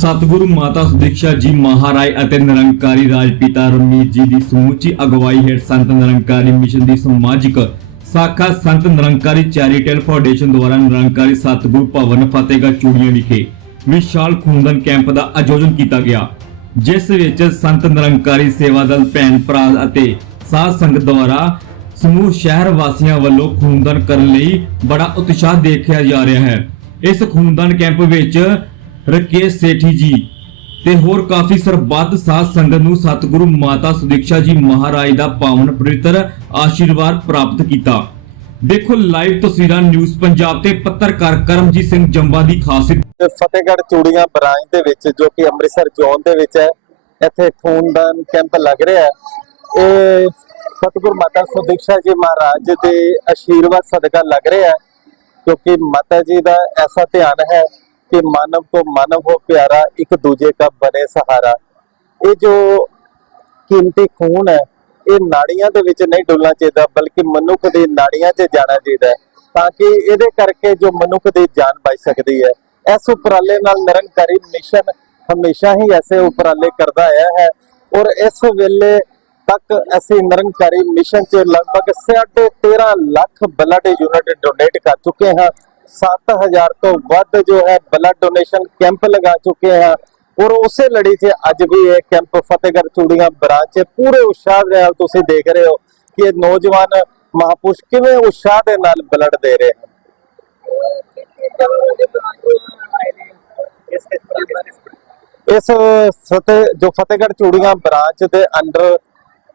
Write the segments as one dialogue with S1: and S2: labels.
S1: ਸਤਿਗੁਰੂ ਮਾਤਾ ਸੁਦੀਕਸ਼ਾ ਜੀ ਮਹਾਰਾਜ ਅਤੇ ਨਿਰੰਕਾਰੀ ਰਾਜਪਿਤਾ ਰਮਨੀਤ ਜੀ ਦੀ ਸਮੁੱਚੀ ਅਗਵਾਈ ਹੇਠ ਸੰਤ ਨਿਰੰਕਾਰੀ ਮਿਸ਼ਨ ਦੀ ਸਮਾਜਿਕ ਸਾਖਾ ਸੰਤ ਨਿਰੰਕਾਰੀ ਚੈਰੀਟੇਬਲ ਫਾਊਂਡੇਸ਼ਨ ਦੁਆਰਾ ਨਿਰੰਕਾਰੀ ਸਤਿਗੁਰੂ ਭਵਨ ਫਤਿਹਗੜ੍ਹ ਚੂੜੀਆਂ ਵਿਖੇ ਵਿਸ਼ਾਲ ਖੂਨਦਾਨ ਕੈਂਪ ਦਾ ਆਯੋਜਨ ਕੀਤਾ ਗਿਆ, ਜਿਸ ਵਿੱਚ ਸੰਤ ਨਿਰੰਕਾਰੀ ਸੇਵਾ ਦਲ ਭੈਣ ਭਰਾ ਅਤੇ ਸਾਧ ਸੰਗਤ ਦੁਆਰਾ ਸਮੂਹ ਸ਼ਹਿਰ ਵਾਸੀਆਂ ਵੱਲੋਂ ਖੂਨਦਾਨ ਕਰਨ ਲਈ ਬੜਾ ਉਤਸ਼ਾਹ ਦੇਖਿਆ ਜਾ ਰਿਹਾ ਹੈ। ਇਸ ਖੂਨਦਾਨ ਕੈਂਪ ਵਿੱਚ ਰਕੇਸ਼ ਸੇਠੀ ਜੀ ਤੇ ਹੋਰ ਕਾਫੀ ਸਰਬੱਧ ਸਾਧ ਸੰਗਤ ਨੂੰ ਸਤਿਗੁਰੂ ਮਾਤਾ ਸੁਦੀਕਸ਼ਾ ਜੀ ਮਹਾਰਾਜ ਦਾ ਪਾਵਨ ਪਵਿੱਤਰ ਆਸ਼ੀਰਵਾਦ ਪ੍ਰਾਪਤ ਕੀਤਾ। ਦੇਖੋ ਲਾਈਵ ਤਸਵੀਰਾਂ ਨਿਊਜ਼ ਪੰਜਾਬ ਤੇ ਪੱਤਰਕਾਰ ਕਰਮਜੀਤ ਸਿੰਘ ਜੰਬਾ ਦੀ ਖਾਸ
S2: ਫਤਿਹਗੜ੍ਹ ਚੂੜੀਆਂ ਬ੍ਰਾਂਚ ਦੇ ਵਿੱਚ ਜੋ ਕਿ ਅੰਮ੍ਰਿਤਸਰ ਜ਼ੋਨ ਦੇ ਵਿੱਚ ਹੈ, ਇੱਥੇ ਖੂਨਦਾਨ ਕੈਂਪ ਲੱਗ ਰਿਹਾ ਹੈ। ਇਹ ਸਤਿਗੁਰ ਮਾਤਾ ਸੁਦੀਕਸ਼ਾ ਜੀ ਮਹਾਰਾਜ ਦੇ ਆਸ਼ੀਰਵਾਦ ਸਦਕਾ ਲੱਗ ਰਿਹਾ ਹੈ ਕਿਉਂਕਿ ਮਾਤਾ ਜੀ ਦਾ ਐਸਾ ਧਿਆਨ ਹੈ ਕਿ ਮਾਨਵ ਕੋ ਮਾਨਵ ਹੋ ਪਿਆਰਾ ਇੱਕ ਦੂਜੇ ਦਾ ਬਨੇ ਸਹਾਰਾ। ਇਹ ਜੋ ਕੀਮਤੀ ਖੂਨ ਹੈ, ਇਹ ਨਾੜੀਆਂ ਦੇ ਵਿੱਚ ਨਹੀਂ ਡੁੱਲਣਾ ਚਾਹੀਦਾ, ਬਲਕਿ ਮਨੁੱਖ ਦੀ ਨਾੜੀਆਂ 'ਚ ਜਾਣਾ ਚਾਹੀਦਾ ਤਾਂ ਕਿ ਇਹਦੇ ਕਰਕੇ ਜੋ ਮਨੁੱਖ ਦੀ ਜਾਨ ਬਚ ਸਕਦੀ ਹੈ। ਇਸ ਉਪਰਾਲੇ ਨਾਲ ਨਿਰੰਕਾਰੀ ਮਿਸ਼ਨ ਹਮੇਸ਼ਾ ਹੀ ਐਸੇ ਉਪਰਾਲੇ ਕਰਦਾ ਆਇਆ ਹੈ ਔਰ ਇਸ ਵੇਲੇ ਤੱਕ ਅਸੀਂ ਨਿਰੰਕਾਰੀ ਮਿਸ਼ਨ 'ਚ ਲਗਭਗ 13.5 ਲੱਖ ਬਲੱਡ ਯੂਨਿਟ ਡੋਨੇਟ ਕਰ ਚੁੱਕੇ ਹਾਂ। 7000 ਤੋਂ ਵੱਧ ਜੋ ਹੈ ਬਲੱਡ ਡੋਨੇਸ਼ਨ ਕੈਂਪ ਲਗਾ ਚੁੱਕੇ ਹਾਂ ਔਰ ਉਸੇ ਲੜੀ 'ਚ ਅੱਜ ਵੀ ਇਹ ਕੈਂਪ ਫਤਿਹਗੜ੍ਹ ਚੂੜੀਆਂ ਬ੍ਰਾਂਚ 'ਚ ਪੂਰੇ ਉਤਸ਼ਾਹ ਦੇ ਨਾਲ ਤੁਸੀਂ ਦੇਖ ਰਹੇ ਹੋ ਕਿ ਇਹ ਨੌਜਵਾਨ ਮਹਾਪੁਰਸ਼ ਕਿਵੇਂ ਉਤਸ਼ਾਹ ਦੇ ਨਾਲ ਬਲੱਡ ਦੇ ਰਹੇ ਹਨ। ਇਸ ਫਤਿਹ, ਜੋ ਫਤਿਹਗੜ੍ਹ ਚੂੜੀਆਂ ਬ੍ਰਾਂਚ ਦੇ ਅੰਡਰ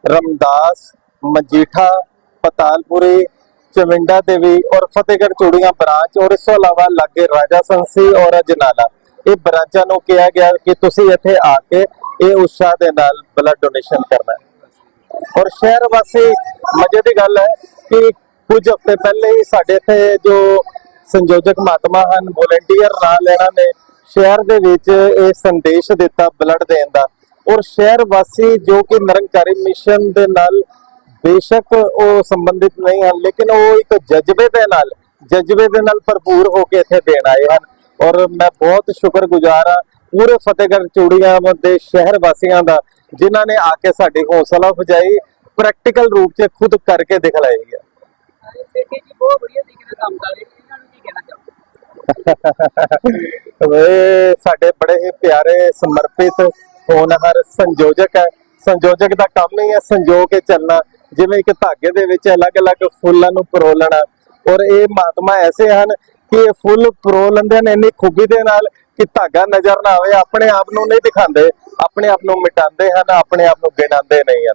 S2: ਰਮਦਾਸ, ਮਜੀਠਾ, ਪਤਾਲਪੁਰੀ ਚਵਿੰਡਾ ਦੇਵੀ ਔਰ ਫਤਿਹਗੜ੍ਹ ਚੂੜੀਆਂ ਬ੍ਰਾਂਚ ਔਰ ਇਸ ਤੋਂ ਇਲਾਵਾ ਲਾਗੇ ਰਾਜਾ ਸੰਸੀ ਔਰ ਅਜਨਾਲਾ। ਇਹ ਬ੍ਰਾਂਚਾਂ ਨੂੰ ਕਿਹਾ ਗਿਆ ਕਿ ਤੁਸੀਂ ਇੱਥੇ ਆ ਕੇ ਇਹ ਉਤਸ਼ਾਹ ਦੇ ਨਾਲ ਬਲੱਡ ਡੋਨੇਸ਼ਨ ਕਰਨਾ ਹੈ। ਔਰ ਸ਼ਹਿਰ ਵਾਸੀ, ਮਜ਼ੇ ਦੀ ਗੱਲ ਹੈ ਕਿ ਕੁਝ ਹਫ਼ਤੇ ਪਹਿਲੇ ਹੀ ਸਾਡੇ ਇੱਥੇ ਜੋ ਸੰਯੋਜਕ ਮਹਾਤਮਾ ਹਨ ਵੋਲੰਟੀਅਰ ਨਾਲ ਇਹਨਾਂ ਨੇ ਸ਼ਹਿਰ ਦੇ ਵਿੱਚ ਇਹ ਸੰਦੇਸ਼ ਦਿੱਤਾ ਬਲੱਡ ਦੇਣ ਦਾ। ਔਰ ਸ਼ਹਿਰ ਵਾਸੀ ਜੋ ਕਿ ਨਿਰੰਕਾਰੀ ਮਿਸ਼ਨ ਦੇ ਨਾਲ ਬੇਸ਼ੱਕ ਉਹ ਸੰਬੰਧਿਤ ਨਹੀਂ ਹਨ, ਲੇਕਿਨ ਉਹ ਇੱਕ ਜਜ਼ਬੇ ਦੇ ਨਾਲ, ਜਜ਼ਬੇ ਦੇ ਨਾਲ ਭਰਪੂਰ ਹੋ ਕੇ ਇੱਥੇ ਦੇਣ ਆਏ ਹਨ। ਔਰ ਮੈਂ ਬਹੁਤ ਸ਼ੁਕਰਗੁਜ਼ਾਰ ਹਾਂ, ਪੂਰੇ ਫਤਿਹਗੜ੍ਹ ਚੂੜੀਆਂ ਦੇ ਸ਼ਹਿਰ ਵਾਸੀਆਂ ਦਾ, ਜਿਨ੍ਹਾਂ ਨੇ ਆ ਕੇ ਸਾਡੀ ਹੌਸਲਾ ਅਫਜਾਈ, ਪ੍ਰੈਕਟੀਕਲ ਰੂਪ 'ਚ ਖੁਦ ਕਰਕੇ ਦਿਖਲਾਈ ਹੈ। ਵੇ, ਸਾਡੇ ਬੜੇ ਹੀ ਪਿਆਰੇ, ਸਮਰਪਿਤ, ਹੋਣਹਾਰ ਸੰਯੋਜਕ ਹੈ। ਸੰਯੋਜਕ ਦਾ ਕੰਮ ਹੀ ਹੈ ਸੰਜੋ ਕੇ ਚੱਲਣਾ। ਜਿਵੇਂ ਇੱਕ ਧਾਗੇ ਦੇ ਵਿੱਚ ਅਲੱਗ-ਅਲੱਗ ਫੁੱਲਾਂ ਨੂੰ ਪਰੋਲਣਾ। ਔਰ ਇਹ ਮਹਾਤਮਾ ਐਸੇ ਹਨ ਕਿ ਇਹ ਫੁੱਲ ਪਰੋ ਲੈਂਦੇ ਨੇ ਇੰਨੀ ਖੂਬੀ ਦੇ ਨਾਲ ਕਿ ਧਾਗਾ ਨਜ਼ਰ ਨਾ ਆਵੇ, ਆਪਣੇ ਆਪ ਨੂੰ ਨਹੀਂ ਦਿਖਾਉਂਦੇ, ਆਪਣੇ ਆਪ ਨੂੰ ਮਿਟਾਉਂਦੇ ਹਨ, ਆਪਣੇ ਆਪ ਨੂੰ ਗਿਣਾਉਂਦੇ ਨਹੀਂ ਹਨ।